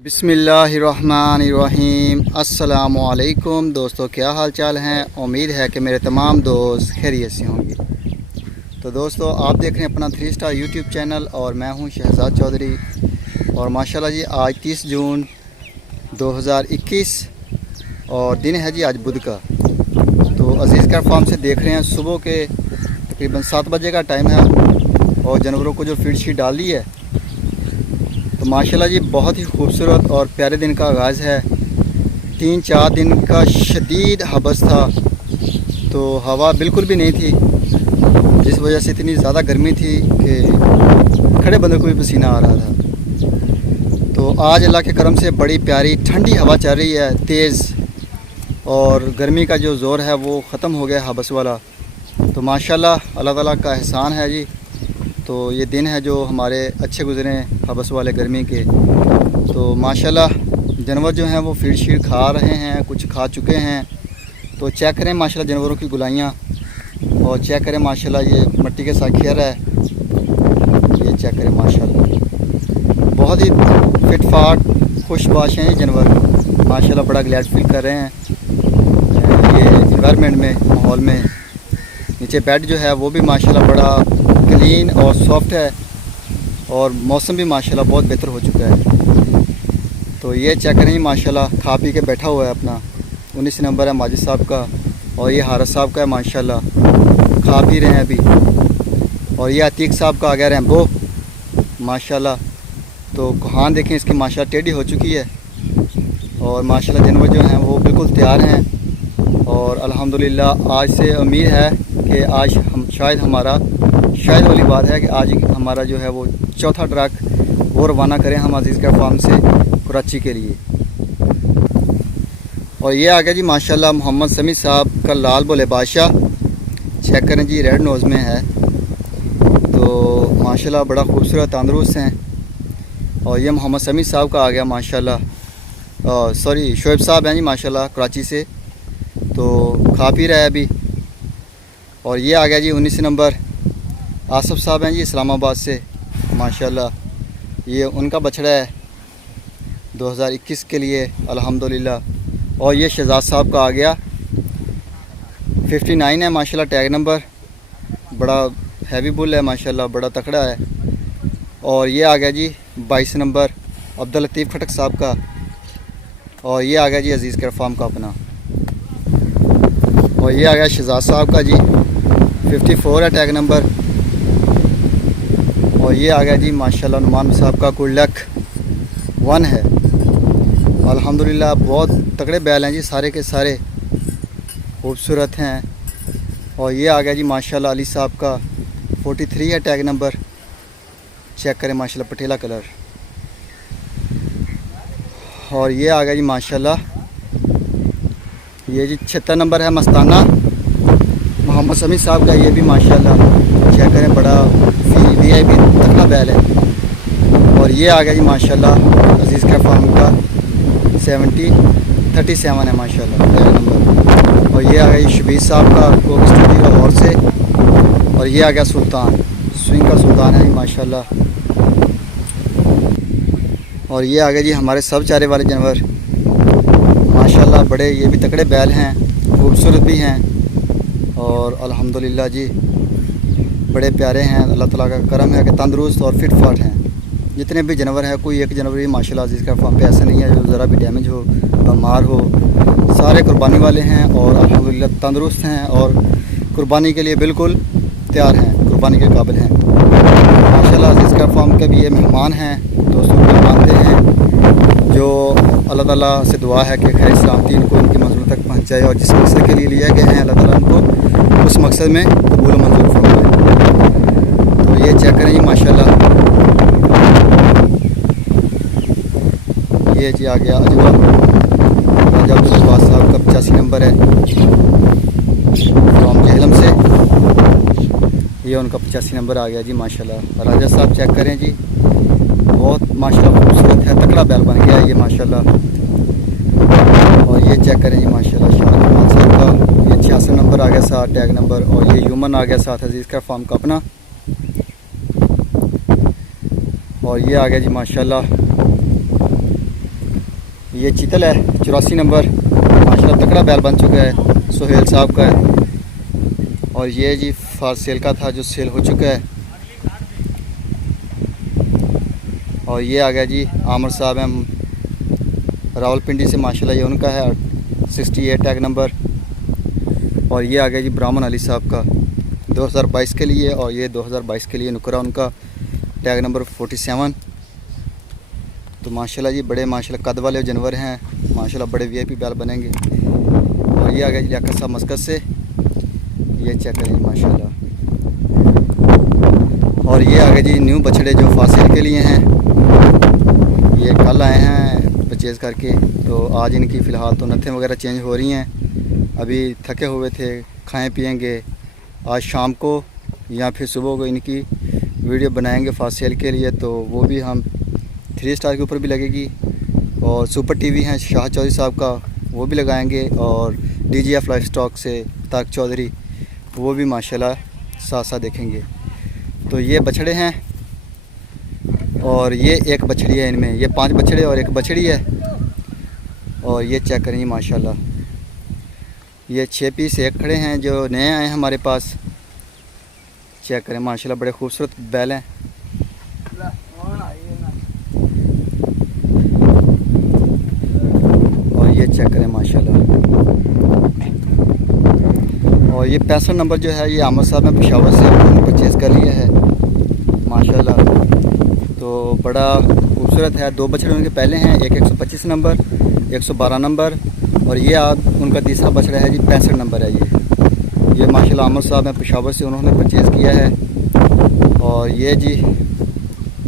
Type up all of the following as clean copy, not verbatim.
बिस्मिल्लाहिर्रहमानिर्रहीम। अस्सलामुअलैकुम दोस्तों, क्या हाल चाल हैं। उम्मीद है कि मेरे तमाम दोस्त खैरियत से होंगे। तो दोस्तों, आप देख रहे हैं अपना 3 स्टार यूट्यूब चैनल और मैं हूं शहजाद चौधरी। और माशाल्लाह जी, आज 30 जून 2021 और दिन है जी आज बुध का। तो अजीज़ केट फार्म से देख रहे हैं, सुबह के तकरीबन 7 बजे का टाइम है और जानवरों को जो फीड शीट डाली है तो माशाल्लाह जी बहुत ही खूबसूरत और प्यारे दिन का आगाज़ है। 3-4 दिन का शदीद हबस था, तो हवा बिल्कुल भी नहीं थी, जिस वजह से इतनी ज़्यादा गर्मी थी कि खड़े बंदे को भी पसीना आ रहा था। तो आज अल्लाह के करम से बड़ी प्यारी ठंडी हवा चल रही है तेज़, और गर्मी का जो ज़ोर है वो ख़त्म हो गया हबस वाला। तो माशाल्लाह अल्लाह ताला का एहसान है जी। तो ये दिन है जो हमारे अच्छे गुज़रे हबस वाले गर्मी के। तो माशाल्लाह जानवर जो हैं वो फीड शीड खा रहे हैं, कुछ खा चुके हैं। तो चेक करें माशाल्लाह जानवरों की गुलाइयाँ, और चेक करें माशाल्लाह ये मट्टी के साथ खेल रहा है। ये चेक करें माशाल्लाह बहुत ही फिट फाट खुशबाश हैं ये जानवर। माशाल्लाह बड़ा ग्लैड फील कर रहे हैं ये इन्वायरमेंट में, माहौल में। नीचे बेड जो है वो भी माशाल्लाह बड़ा क्लीन और सॉफ्ट है, और मौसम भी माशाल्लाह बहुत बेहतर हो चुका है। तो ये चेक करें माशाल्लाह खा पी के बैठा हुआ है अपना। 19 नंबर है माजिद साहब का, और ये हारस साहब का है माशाल्लाह, खा पी रहे हैं अभी। और ये अतीक साहब का आ गया रैम्बो माशाल्लाह। तो कुहान देखें इसकी माशाल्लाह टेढ़ी हो चुकी है, और माशाल्लाह जानवर जो हैं वो बिल्कुल तैयार हैं। और अल्हम्दुलिल्लाह आज से उम्मीद है कि आज हम शायद वाली बात है कि आज हमारा जो है वो चौथा ट्रक वो रवाना करें हम अजीज़ केट फार्म से कराची के लिए। और ये आ गया जी माशाल्लाह मोहम्मद समी साहब का लाल बोले बादशाह। चेक करें जी, रेड नोज़ में है। तो माशाल्लाह बड़ा खूबसूरत तंदुरुस्त हैं। और ये मोहम्मद समी साहब का आ गया माशाल्लाह, सॉरी शोएब साहब हैं जी माशाल्लाह कराची से। तो खा पी रहा है अभी। और ये आ गया जी 19 नंबर आसफ़ साहब हैं जी इस्लामाबाद से माशाल्लाह। ये उनका बछड़ा है 2021 के लिए अल्हम्दुलिल्लाह। और ये शहजाद साहब का आ गया 59 है माशाल्लाह टैग नंबर। बड़ा हैवी बुल है माशाल्लाह, बड़ा तकड़ा है। और ये आ गया जी 22 नंबर अब्दुल लतीफ़ खटक साहब का। और ये आ गया जी अजीज़ केट फार्म का अपना। और ये आ गया शहजाद साहब का जी 54 है टैग नंबर। और ये आ गया जी माशाल्लाह नुमान साहब का कुल्लक 1 है अल्हम्दुलिल्लाह। बहुत तगड़े बैल हैं जी, सारे के सारे खूबसूरत हैं। और ये आ गया जी माशाल्लाह अली साहब का 43 है टैग नंबर। चेक करें माशाल्लाह पटेला कलर। और ये आ गया जी माशाल्लाह, ये जी 76 नंबर है मस्ताना मोहम्मद समी साहब का। ये भी माशाल्लाह चेक करें बड़ा VIP तगड़ा बैल है। और ये आ गया जी माशाल्लाह अजीज़ केट फार्म का 37 है माशाल्लाह बैल नंबर। और ये आ गया जी शबीर साहब का कोक स्टूडियो लाहौर से। और ये आ गया सुल्तान, स्विंग का सुल्तान है माशाल्लाह। और ये आ गया जी हमारे सब चारे वाले जानवर माशाल्लाह, बड़े ये भी तगड़े बैल हैं, खूबसूरत भी हैं। और अल्हम्दुलिल्लाह जी बड़े प्यारे हैं। अल्लाह ताला का करम है कि तंदुरुस्त और फिट फाट हैं जितने भी जानवर हैं। कोई एक जानवर भी माशाल्लाह अजीज़ केट फार्म पे ऐसा नहीं है जो ज़रा भी डैमेज हो, बीमार हो। सारे कुर्बानी वाले हैं और अल्हम्दुलिल्लाह तंदुरुस्त हैं, और कुर्बानी के लिए बिल्कुल तैयार हैं, कुर्बानी के काबिल हैं माशाल्लाह। अजीज़ केट फार्म के भी ये मेहमान हैं, दोस्तों को मानते हैं, जो अल्लाह ताला से दुआ है कि खैर सलामती इनको उनकी मंजिल तक पहुँचाए, और जिस मकसद के लिए लिए गए हैं अल्लाह ताला उनको उस मकसद में कबूल मंजूर फरमाए। तो ये चेक करें जी माशाल्लाह, ये जी आ गया अजवा राजा अब्दुल साहब का 85 नंबर है फ्रॉम जहलम से। ये उनका 85 नंबर आ गया जी माशाल्लाह। राजा साहब चेक करें जी, बहुत माशाल्लाह खूबसूरत है, तगड़ा बैल बन गया है ये माशाल्लाह। और ये चेक करें जी माशाल्लाह शाहरुख साहब का ये 66 नंबर आ गया साथ टैग नंबर। और ये ह्यूमन आ गया साथ अजीज़ केट फार्म का अपना। और ये आ गया जी माशाल्लाह ये चीतल है 84 नंबर, माशाल्लाह तकड़ा बैल बन चुका है, सुहेल साहब का है। और ये जी फार सेल का था जो सेल हो चुका है। और ये आ गया जी आमिर साहब हैं रावलपिंडी से, माशाल्लाह ये उनका है 68 टैग नंबर। और ये आ गया जी ब्राह्मण अली साहब का 2022 के लिए, और ये 2022 के लिए नुकरा उनका टैग नंबर 47। तो माशाल्लाह जी बड़े माशाल्लाह कद वाले जानवर हैं, माशाल्लाह बड़े वीआईपी बैल बनेंगे। और ये आ गया जी लियाकत साहब मस्कत से, ये चेक करें माशाल्लाह। और ये आ गए जी न्यू बछड़े जो फासिल के लिए हैं, ये कल आए हैं परचेज़ करके। तो आज इनकी फ़िलहाल तो नथें वगैरह चेंज हो रही हैं, अभी थके हुए थे, खाएं पिएंगे। आज शाम को या फिर सुबह को इनकी वीडियो बनाएंगे फासिल के लिए, तो वो भी हम 3 स्टार के ऊपर भी लगेगी। और सुपर टीवी हैं शाह चौधरी साहब का, वो भी लगाएंगे। और DGF लाइफ स्टॉक से तारक चौधरी, वो भी माशाल्लाह साथ साथ देखेंगे। तो ये बछड़े हैं, और ये एक बछड़ी है इनमें, ये 5 बछड़े और एक बछड़ी है। और ये चेक करें माशाल्लाह, ये 6 पीस एक खड़े हैं जो नए आए हैं हमारे पास। चेक करें माशाल्लाह बड़े खूबसूरत बैल हैं। और ये चेक करें माशाल्लाह। और ये 65 नंबर जो है ये आमिर साहब ने पेशावर से उन्होंने परचेज़ कर लिया है माशाल्लाह। तो बड़ा खूबसूरत है। 2 बछड़े उनके पहले हैं, एक 125 नंबर, 112 नंबर। और ये आज उनका तीसरा बछड़ा है जी 65 नंबर है ये माशाल्लाह आमिर साहब ने पेशावर से उन्होंने परचेज़ किया है। और ये जी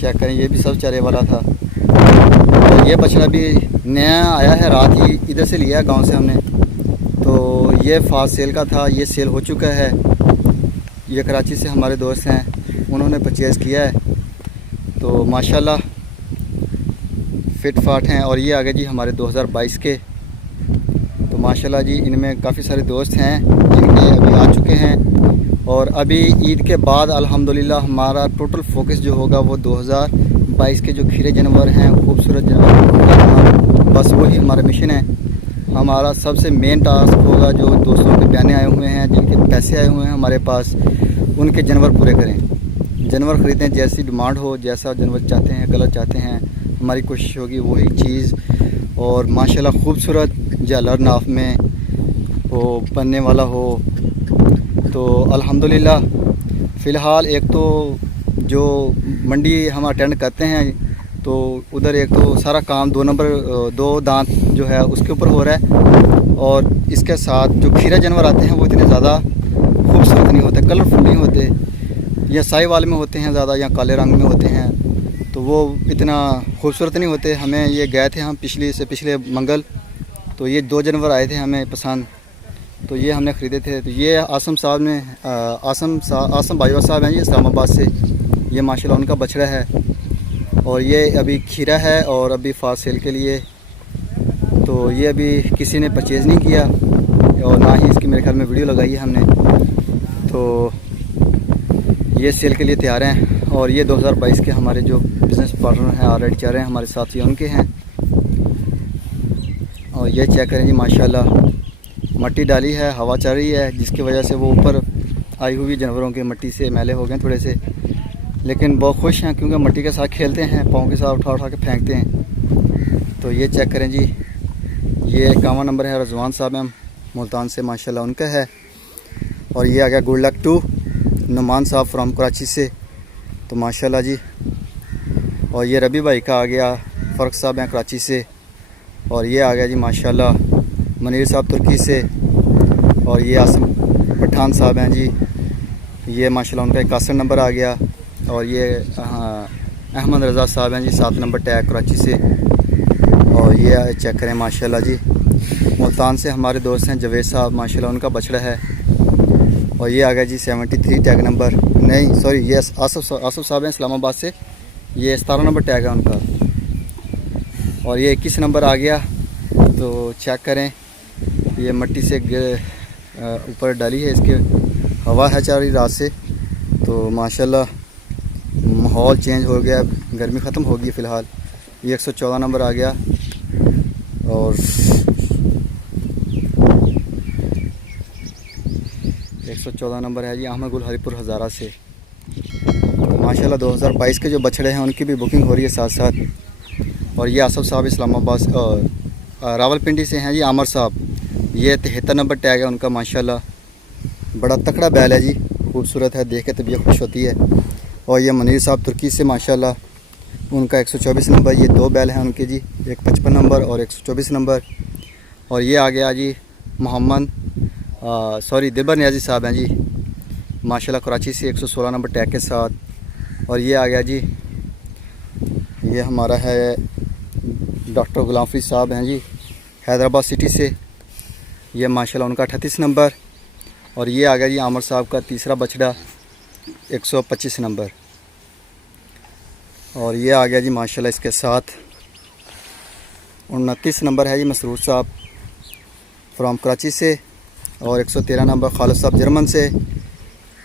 चेक करें, ये भी सब चारे वाला था। और ये बछड़ा भी नया आया है, रात ही इधर से लिया गांव से हमने। तो ये फास्ट सेल का था, ये सेल हो चुका है। ये कराची से हमारे दोस्त हैं, उन्होंने परचेज़ किया है। तो माशाल्लाह फिट फाट हैं। और ये आ गए जी हमारे 2022 के। तो माशाल्लाह जी इनमें काफ़ी सारे दोस्त हैं जिनके अभी आ चुके हैं। और अभी ईद के बाद अल्हम्दुलिल्लाह हमारा टोटल फोकस जो होगा वो 2022 के जो खीरे जानवर हैं, खूबसूरत जानवर, बस वही हमारा मिशन है। हमारा सबसे मेन टास्क होगा जो दोस्तों के बयाने आए हुए हैं, जिनके पैसे आए हुए हैं हमारे पास, उनके जानवर पूरे करें। जानवर ख़रीदें जैसी डिमांड हो, जैसा जानवर चाहते हैं, कलर चाहते हैं, हमारी कोशिश होगी वही चीज़। और माशाल्लाह खूबसूरत जालर नाफ में वो बनने वाला हो। तो अल्हम्दुलिल्लाह फ़िलहाल एक तो जो मंडी हम अटेंड करते हैं, तो उधर एक तो सारा काम 2 नंबर 2 दांत जो है उसके ऊपर हो रहा है। और इसके साथ जो खीरा जानवर आते हैं वो इतने ज़्यादा खूबसूरत नहीं होते, कलरफुल नहीं होते, या साहिवाल में होते हैं ज़्यादा, या काले रंग में होते हैं, तो वो इतना खूबसूरत नहीं होते। हमें ये गए थे हम पिछले मंगल, तो ये 2 जानवर आए थे हमें पसंद, तो ये हमने ख़रीदे थे। तो ये आसम साहब ने आसम बाजवा साहब हैं, ये इस्लामाबाद से, ये माशाल्लाह उनका बछड़ा है। और ये अभी खीरा है और अभी फास्ट सेल के लिए, तो ये अभी किसी ने परचेज़ नहीं किया और ना ही इसकी मेरे ख्याल में वीडियो लगाई है हमने। तो ये सेल के लिए तैयार हैं। और ये 2022 के हमारे जो बिज़नेस पार्टनर हैं ऑलरेडी चाह रहे हैं हमारे साथ, ये उनके हैं। और ये चेक करें जी माशाल्लाह, मट्टी डाली है, हवा चल रही है, जिसकी वजह से वो ऊपर आई हुई जानवरों के मट्टी से मैले हो गए थोड़े से, लेकिन बहुत खुश हैं क्योंकि मट्टी के साथ खेलते हैं, पाँव के साथ उठा के फेंकते हैं। तो ये चेक करें जी, ये 51 नंबर है, रजवान साहब हैं मुल्तान से, माशाल्लाह उनका है। और ये आ गया गुड लक टू नुमान साहब फ्रॉम कराची से, तो माशाल्लाह जी। और ये रबी भाई का आ गया, फ़र्क साहब हैं कराची से। और ये आ गया जी माशाल्लाह मनीर साहब तुर्की से। और ये आसम पठान साहब हैं जी, ये माशाल्लाह उनका 61 नंबर आ गया। और ये अहमद रज़ा साहब हैं जी 7 नंबर टैग कराची से। और ये चेक करें माशाल्लाह जी, मुल्तान से हमारे दोस्त हैं जवेद साहब, माशाल्लाह उनका बछड़ा है। और ये आ गया जी 73 टैग नंबर, नहीं सॉरी, ये आसफ साहब हैं इस्लामाबाद से, ये 17 नंबर टैग है उनका। और ये 21 नंबर आ गया। तो चेक करें, ये मट्टी से ऊपर डाली है, इसके हवा है चल रही रात से, तो माशाल्लाह माहौल चेंज हो गया, गर्मी ख़त्म हो गई फ़िलहाल। ये 114 नंबर आ गया। और 114 नंबर है जी अहमद गुल हरिपुर हज़ारा से। तो माशाल्लाह 2022 के जो बछड़े हैं उनकी भी बुकिंग हो रही है साथ साथ। और ये आसफ साहब इस्लामाबाद रावलपिंडी से हैं जी। आमर साहब, ये 73 नंबर टैग है उनका। माशाल्लाह बड़ा तकड़ा बैल है जी, खूबसूरत है, देख के तबीयत खुश होती है। और ये मुनीर साहब तुर्की से माशाल्लाह, उनका 124 नंबर। ये 2 बैल हैं उनके जी, एक 55 नंबर और 124 नंबर। और ये आ गया जी मोहम्मद दिलबर नियाजी साहब हैं जी, माशाल्लाह कराची से 116 नंबर टैग के साथ। और ये आ गया जी, ये हमारा है डॉक्टर गुलाम फरीद साहब हैं जी, हैदराबाद सिटी से। ये माशाल्लाह उनका 38 नंबर। और ये आ गया जी आमर साहब का तीसरा बछड़ा 125 नंबर। और ये आ गया जी माशाल्लाह इसके साथ 29 नंबर है जी मसरूर साहब फ्रॉम कराची से। और 113 नंबर खालिद साहब जर्मन से।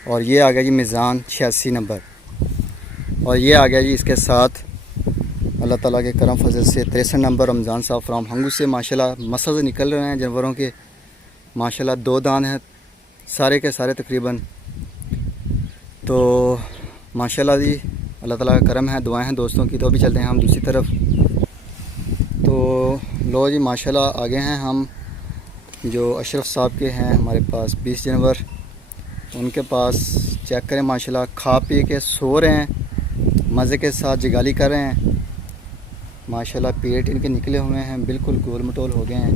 और ये आ गया जी मिज़ान 86 नंबर। और ये आ गया जी इसके साथ अल्लाह ताला के करम फजल से 63 नंबर रमज़ान साहब फ्राम हंगू से। माशाल्लाह मसल निकल रहे हैं जानवरों के, माशाल्लाह 2 दान हैं सारे के सारे तकरीबन। तो माशाल्लाह जी अल्लाह ताला का करम है, दुआएं हैं दोस्तों की। तो अभी चलते हैं हम दूसरी तरफ। तो लो जी माशाल्लाह आगे हैं हम, जो अशरफ साहब के हैं हमारे पास 20 जानवर। उनके पास चेक करें माशाल्लाह, खा पी के सो रहे हैं, मज़े के साथ जगाली कर रहे हैं। माशाल्लाह पेट इनके निकले हुए हैं, बिल्कुल गोल मटोल हो गए हैं।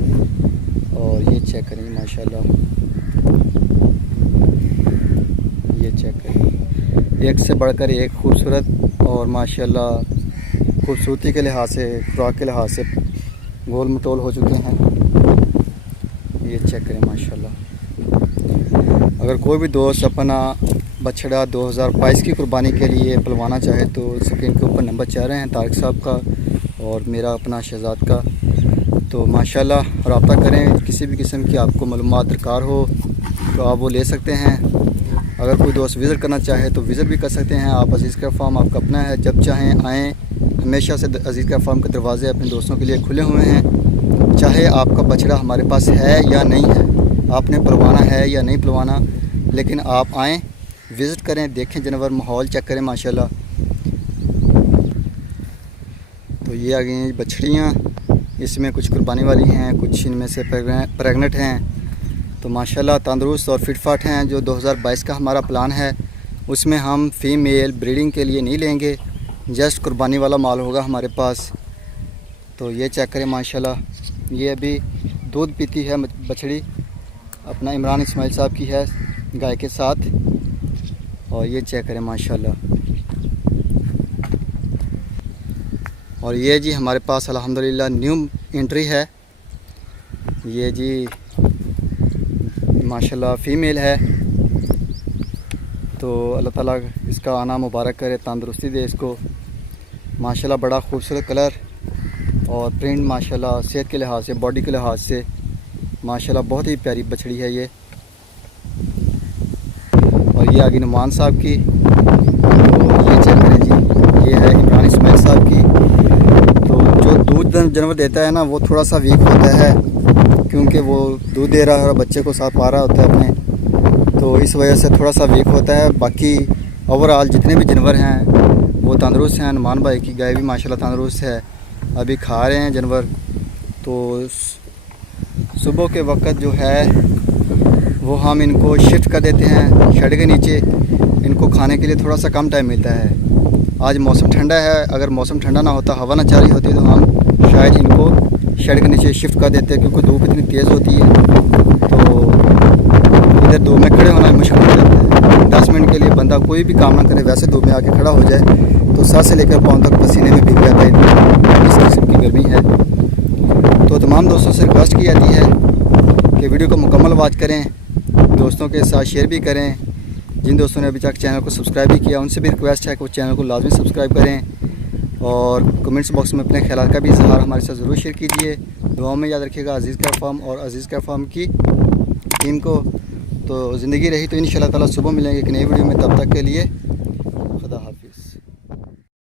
और ये चेक करें माशाल्लाह, ये चेक करें, एक से बढ़कर एक खूबसूरत। और माशाल्लाह खूबसूरती के लिहाज से, खुराक के लिहाज से गोल मटोल हो चुके हैं। ये चेक करें माशाल्लाह। अगर कोई भी दोस्त अपना बछड़ा 2022 की कुर्बानी के लिए पलवाना चाहे तो स्क्रीन के ऊपर नंबर चाह रहे हैं तारिक साहब का और मेरा अपना शहजाद का। तो माशाल्लाह रब्ता करें, किसी भी किस्म की आपको मालूमात दरकार हो तो आप वो ले सकते हैं। अगर कोई दोस्त विज़िट करना चाहे तो विज़िट भी कर सकते हैं आप। अजीज़ का फार्म आपका अपना है, जब चाहें आएँ। हमेशा से अजीज़ का फार्म के दरवाज़े अपने दोस्तों के लिए खुले हुए हैं। चाहे आपका बछड़ा हमारे पास है या नहीं है, आपने पलवाना है या नहीं पलवाना, लेकिन आप आएँ, विज़िट करें, देखें जानवर, माहौल चेक करें माशाल्लाह। तो ये आ गई हैं बछड़ियाँ, इसमें कुछ कुर्बानी वाली हैं, कुछ इनमें से प्रेग्नेंट हैं। तो माशाल्लाह तंदुरुस्त और फिटफाट हैं। जो 2022 का हमारा प्लान है उसमें हम फ़ीमेल ब्रीडिंग के लिए नहीं लेंगे, जस्ट कुर्बानी वाला माल होगा हमारे पास। तो ये चेक करें माशाल्लाह, ये अभी दूध पीती है बछड़ी, अपना इमरान इस्माइल साहब की है गाय के साथ। और ये चेक करें माशाल्लाह। और ये जी हमारे पास अल्हम्दुलिल्लाह न्यू एंट्री है। ये जी माशाल्लाह फ़ीमेल है। तो अल्लाह ताला इसका आना मुबारक करे, तंदुरुस्ती दे इसको। माशाल्लाह बड़ा खूबसूरत कलर और प्रिंट, माशाल्लाह सेहत के लिहाज से, बॉडी के लिहाज से माशाल्लाह बहुत ही प्यारी बछड़ी है ये। और ये आगे नुमान साहब की। तो ये चेक करें जी, ये है इमरान इस्माइल साहब की। तो जो दूध जानवर देता है ना वो थोड़ा सा वीक होता है, क्योंकि वो दूध दे रहा है और बच्चे को साथ पा रहा होता है अपने, तो इस वजह से थोड़ा सा वीक होता है। बाकी ओवरऑल जितने भी जानवर हैं वो तंदुरुस्त हैं। नुमान भाई की गाय भी माशाल्लाह तंदुरुस्त है, अभी खा रहे हैं जानवर। तो सुबह के वक्त जो है वो हम इनको शिफ्ट कर देते हैं शेड के नीचे। इनको खाने के लिए थोड़ा सा कम टाइम मिलता है। आज मौसम ठंडा है, अगर मौसम ठंडा ना होता, हवा ना जा रही होती, तो हम शायद इनको शेड के नीचे शिफ्ट कर देते, क्योंकि धूप इतनी तेज़ होती है। तो इधर धूप में खड़े होना मुश्किल हो जाता है। 10 मिनट के लिए बंदा कोई भी काम ना करे, वैसे धूप में आके खड़ा हो जाए तो सर से लेकर पाँव तक पसीने में भीग जाता है, इस किस्म की गर्मी है। तो तमाम दोस्तों से रिक्वेस्ट की जाती है कि वीडियो को मुकम्मल वॉच करें, दोस्तों के साथ शेयर भी करें। जिन दोस्तों ने अभी तक चैनल को सब्सक्राइब भी किया उनसे भी रिक्वेस्ट है कि वो चैनल को लाजमी सब्सक्राइब करें। और कमेंट्स बॉक्स में अपने ख्याल का भी इजहार हमारे साथ ज़रूर शेयर कीजिए। दुआओं में याद रखिएगा अजीज़ का फार्म और अजीज़ का फार्म की टीम को। तो ज़िंदगी रही तो इंशाअल्लाह ताला सुबह मिलेंगे एक नई वीडियो में, तब तक के लिए